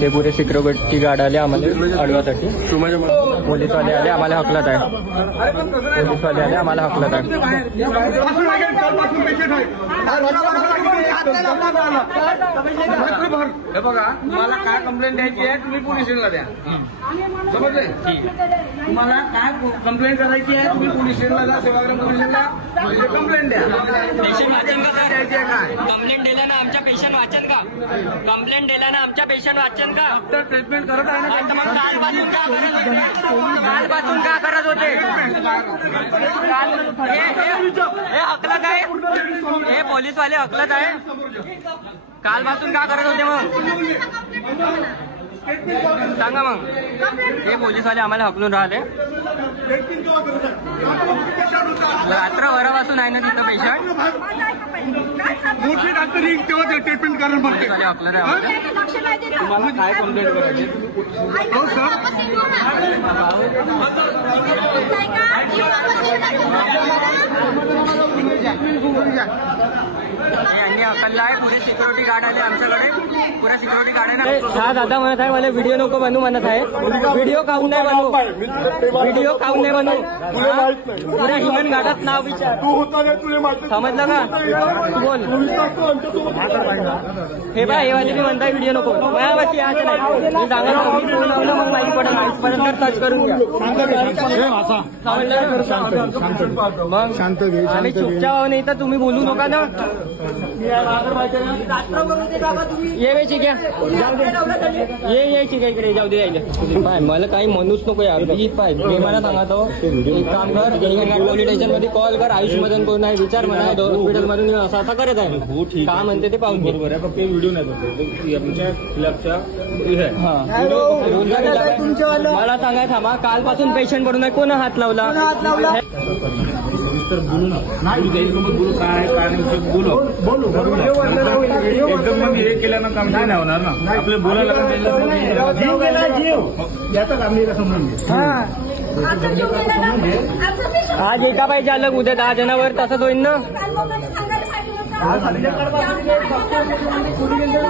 ते पुरे security guard आले आम्हाला अडवासाठी. पोलीसवाले आले आम्हाला हकलत आहे. पोलीसवाले आले आम्हाला हकलत आहे. हे बघा, तुम्हाला काय कंप्लेंट द्यायची आहे तुम्ही पोलीस स्टेशनला द्या. समजले? तुम्हाला काय कंप्लेंट करायची आहे तुम्ही पोलीस स्टेशनला जा. सेवाग्राम पोलीस स्टेशनला कंप्लेंट द्या. पेशंट वाचन का सर? द्यायची आहे काय? कंप्लेंट दिल्यानं आमच्या पेशंट वाचन का? कंप्लेंट दिल्यानं आमच्या पेशंट वाचन का? डॉक्टर ट्रीटमेंट करत आहे ना. कालपासून का करत होते? कालपासून का करत होते? हे हकलत आहे. हे पोलीसवाले हकलत आहे. कालपासून का करत होते मग सांगा. मग हे पोलीसवाले आम्हाला हकलून राहिले. रात्रभरापासून आहे ना तिथं पेशंट. मोठी डॉक्टरी तेव्हा ट्रीटमेंट करायला म्हणते. तुम्हाला काय कंप्लेंट करायची? हो सर. यांनी हकलला आहे. पुरे सिक्युरिटी गार्ड आले आमच्याकडे. पुरा सिक्युरिटी गार्ड आहे ना. हा दादा म्हणत आहे मला व्हिडिओ नको बनवू म्हणत आहे. व्हिडिओ काहून नाही बनवू? व्हिडिओ काहून नाही बनवू? पुऱ्या ह्युमन गार्डात नाव विचार. समजलं का? तू बोल. हे बा हे वाले म्हणताय व्हिडिओ नको. माझ्यावरती यायचं नाही. मी सांगायला फोन लावलं मग माहिती पडेल. माहितीपर्यंत सर्च करून घ्या. मग शांत घे. आम्ही चुपचाप नाही तर तुम्ही बोलू नका ना. ये वेची घ्या. यायची काय इकडे जाऊ दे. यायला पाय मला काही म्हणूच नको यार. पाय मी मला सांगतो एक काम कर. पोलीस स्टेशन मध्ये कॉल कर. आयुष मदन कोण आहे विचार म्हणा. हॉस्पिटल मधून असं असं करत आहे. का म्हणते ते पाहून बरोबर आहे. फक्त व्हिडिओ नाही आमच्या क्लबच्या. मला सांगाय थांबा. कालपासून पेशंट पडून आहे. कोण हात लावला? सविस्तर बोलू ना. बोलू काय काय बोलू एकदम मग हे केल्यानं काम नाही होणार ना. आपले बोलायला याचा काम संबंध. आज येता पाहिजे अलग. उद्या 10 जणांवर तसंच होईल ना.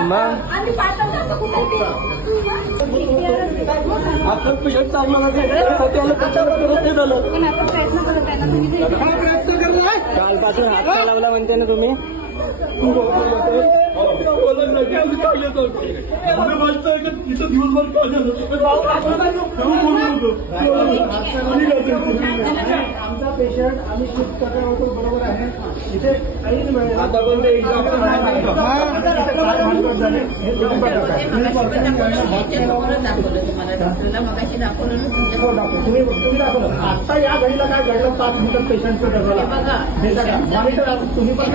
मग आपण पेशंट चांगला कालपासून हात का लावला म्हणते ना तुम्ही. आमचा पेशंट आम्ही शिफ्ट करणार होतो बरोबर आहे. इथे काहीच मिळेल. आता पण ते तुम्ही दाखवलं. आता या घडीला काय घडलं? 5 मिनिटात पेशंटचं ठरवलं. तुम्ही पण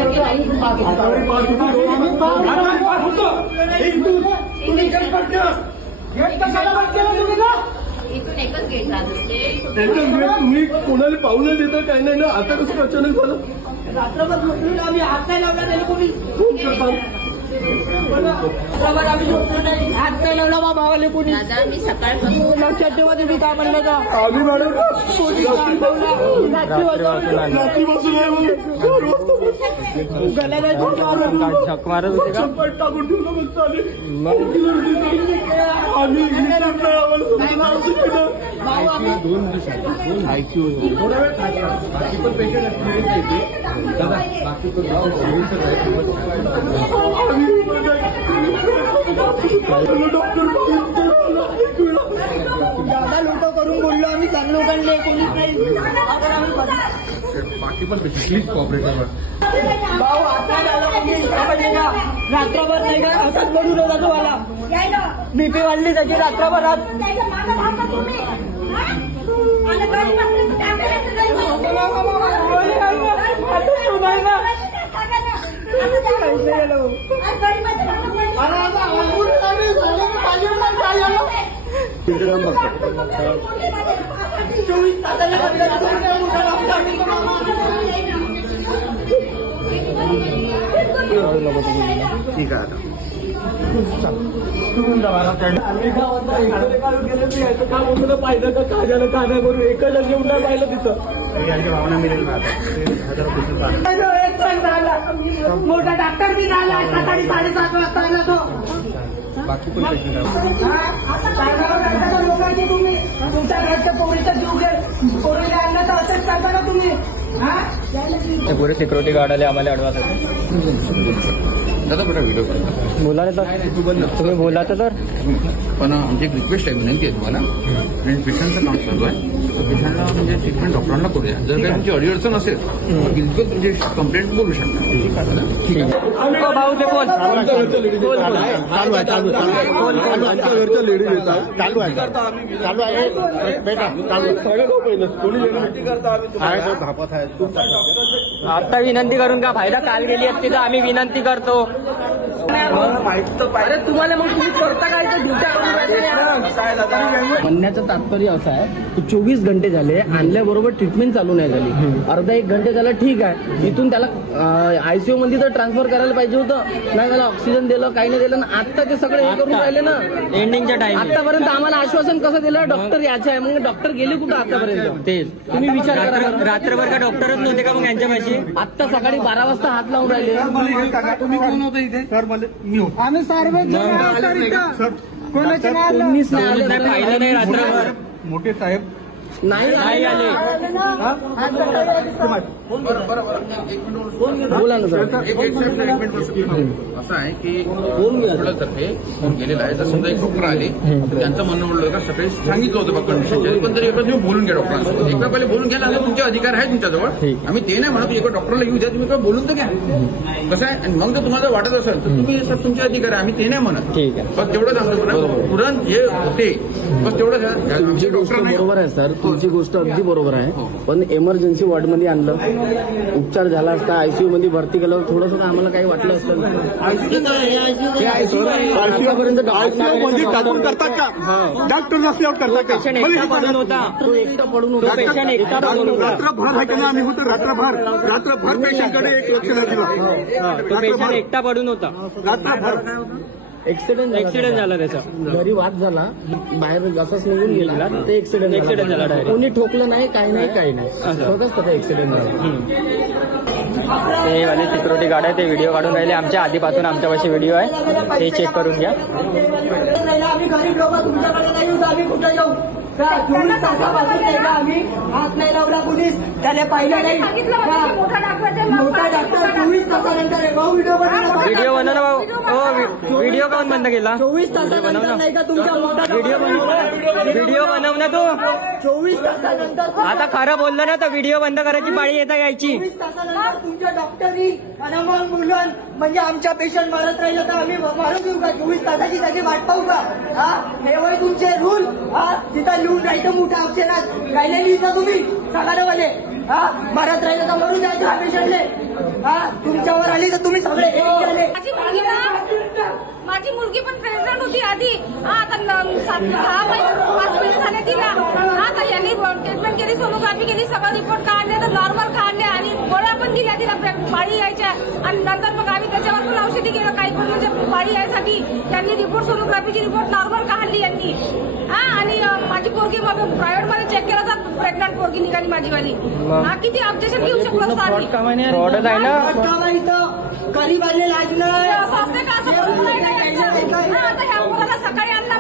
इथून एकच गेट राहत असते. तुम्ही कोणाला पाहुणे देता काही नाही ना. आता कसं अचानक झालं? रात्रभर झोपलो आम्ही. हात नाही लावला त्याला कोणी. रात्रभर आम्ही झोपलो नाही. हात नाही लावला बा भावाले कोणी. दादा मी सकाळपासून लक्षात ठेवा. तुम्ही काय म्हणलं का? आम्ही मॅडम झक मारत होते का? टाकून ठेवलं म्हणतो. बाकी पण पेशंट दादा लोटो करून बोललो आम्ही. चांगलं काढले कोणी नाही. बाकी पण प्लीज कॉपरेट. भाऊ आता रात्रभर नाही का असंच बोलून होता तुम्हाला. बीपी वाढली त्याची रात्रभरात. ठीक आहे आता पाहिलं का काय झालं काय करून एका जेवण नाही पाहिलं तिथं. भावना मिळेल ना. 1000 रुपये पण झाला, मोठा डॉक्टर बी झाला, सकाळी 7:30 वाजता आला तो. लोकांची तुम्ही तुमच्या घरच्या पोरीचा जीव घे, पोरीला आणलं तर असंच करता ना तुम्ही. ते पुरे सिक्युरिटी गार्ड आले आम्हाला अडवासाठी. दादा बघा व्हिडिओ बोला तर तुम्ही बोला तर. पण आमची एक रिक्वेस्ट आहे, विनंती आहे तुम्हाला. आणि पेशंटचं काम चालू आहे, तर पेशंटला म्हणजे ट्रीटमेंट डॉक्टरांना करूया. जर काही तुमची अडीअडचण असेल तर बिलकुल तुमची कंप्लेंट बोलू शकता. भाऊ ते कोण चालू आहे लेडीज येतात. चालू आहे बेटा धापत आहे. आता विनंती करून का फायदा? काल गेली असती तर आम्ही विनंती करतो. अरे तुम्हाला मग तुम्ही करता काय तर म्हणण्याचं तात्पर्य असं आहे की 24 घंटे झाले, आणल्याबरोबर ट्रीटमेंट चालू नाही झाली. अर्धा 1 घंटे झाला ठीक आहे, इथून त्याला आयसीयू मध्ये तर ट्रान्सफर करायला पाहिजे होतं. नाही त्याला ऑक्सिजन दिलं, काही नाही दिलं. आता ते सगळे हे करून राहिले ना. एंडिंगच्या टाइम आतापर्यंत आम्हाला आश्वासन कसं दिलं? डॉक्टर याचे आहे. मग डॉक्टर गेले कुठं आतापर्यंत? तेच तुम्ही विचार करा बरं. रात्रभर का डॉक्टरच नव्हते का मग यांच्यापाशी? आता सकाळी 12 वाजता हात लावून राहिले. तुम्ही कोण होतं इथे? सर मला मी होतो. आम्ही सर कोणाच्या कोणीच नाही आले. पाहिलं नाही रात्रभर. मोठे साहेब नाही नाही आले. बोला ना सर. एक मिनिट असं आहे की तर्फे फोन केलेला आहे. जर समजा एक डॉक्टर आले तर त्यांचं म्हणणं म्हणलं का सकाळी सांगितलं होतं बा कंडिशनच्या, पण तरी एकदा तुम्ही बोलून घ्या डॉक्टरांसोबत. एकदा पहिले बोलून घ्या ना, तुमचे अधिकार आहे तुमच्याजवळ. आम्ही ते नाही म्हणत, एका डॉक्टरला येऊ द्या, तुम्ही काय बोलून तर घ्या. कसं आहे, आणि मग जर तुम्हाला वाटत असेल तर तुम्ही सर तुमचे अधिकार आहे, आम्ही ते नाही म्हणत. ठीक आहे. बस तेवढं सांगतो तुरंत जे होते बस तेवढं तुमची गोष्ट बरोबर आहे सर, तुमची गोष्ट अगदी बरोबर आहे. पण एमर्जन्सी वॉर्डमध्ये आणलं, उपचार झाला असता, आयसीयू मध्ये भरती केलं, थोडंसं आम्हाला काही वाटलं असतं. आतापर्यंत टाकून करतात का? डॉक्टर नसल्यावर करतात का? पेशंट एकटा पडून होता. तो एकटा पडून होता. पेशंट एकटा पडून होता. रात्रभर आहे ना, आम्ही होतो रात्रभर पेशंटकडे एक लक्ष नाही दिलं. तो पेशंट एकटा पडून होता. रात्रभर ऍक्सिडेंट झाला त्याचा. घरी वाद झाला, बाहेर असंच निघून गेला, ते ऍक्सिडेंट झाला. कोणी ठोकलं नाही, काही नाही. स्वतःच त्याचा ऍक्सिडेंट झाला. ते वाले सिक्युरिटी गार्ड आहे, ते व्हिडिओ काढून राहिले. आमच्या आधीपासून आमच्यापाशी व्हिडिओ आहे, ते चेक करून घ्या. आम्ही गरीब लोक तुमच्याकडे नाही येऊ, आम्ही कुठे जाऊ? 24 तासापासून त्याला आम्ही हात नाही लावला, पोलीस त्याला पाहिलं नाही. मोठा डॉक्टर 24 तासानंतर व्हिडिओ व्हिडिओ बनव ना भाऊ. हो, व्हिडिओ काऊन बंद केला? 24 तासानंतर नाही का तुमच्या मोठा व्हिडिओ बनव ना तू. 24 तासानंतर आता खरं बोललं ना तर व्हिडिओ बंद करायची पाळी येता यायची. 24 तासानंतर तुमच्या डॉक्टर येईल आणि मग बोलून म्हणजे आमच्या पेशंट मारत राहिलं तर आम्ही मारून देऊ का? 24 तासाची त्याची वाट पाहू का? हा, हे वय तुमचे रूल. हा, तिथं लिहून राहायचं मोठ्या अक्षरात. काय लिहिता तुम्ही सांगा ना मला? हा, मारत राहिलं तर मरून जायचं हा पेशंटले. हा, तुमच्यावर आली तर तुम्ही सगळे आले. माझी मुलगी पण प्रेग्नंट होती आधी. हा, आता 6 महिने 5 महिने झाले तिला. हा, तर यांनी ट्रीटमेंट केली, सोनोग्राफी केली, सगळं रिपोर्ट काढले तर नॉर्मल काढले आणि गोळ्या पण दिल्या तिला पाळी यायच्या. आणि नंतर मग आम्ही त्याच्यावर पण औषधी केलं, काही पण म्हणजे पाळी यायसाठी. त्यांनी रिपोर्ट, सोनोग्राफीची रिपोर्ट नॉर्मल काढली यांनी. हा, आणि माझी पोरगी मग प्रायव्हेट मध्ये चेक केलं तर प्रेग्नंट पोरगी निघाली माझीवाली. हा, किती ऑब्जेक्शन घेऊ शकतो असं आम्ही? फ्रॉडच आहे ना. गरीब आले लाज नाही. असं असते का? असं बरोबर आहे का? आता ह्या मुलाला सकाळी आणलं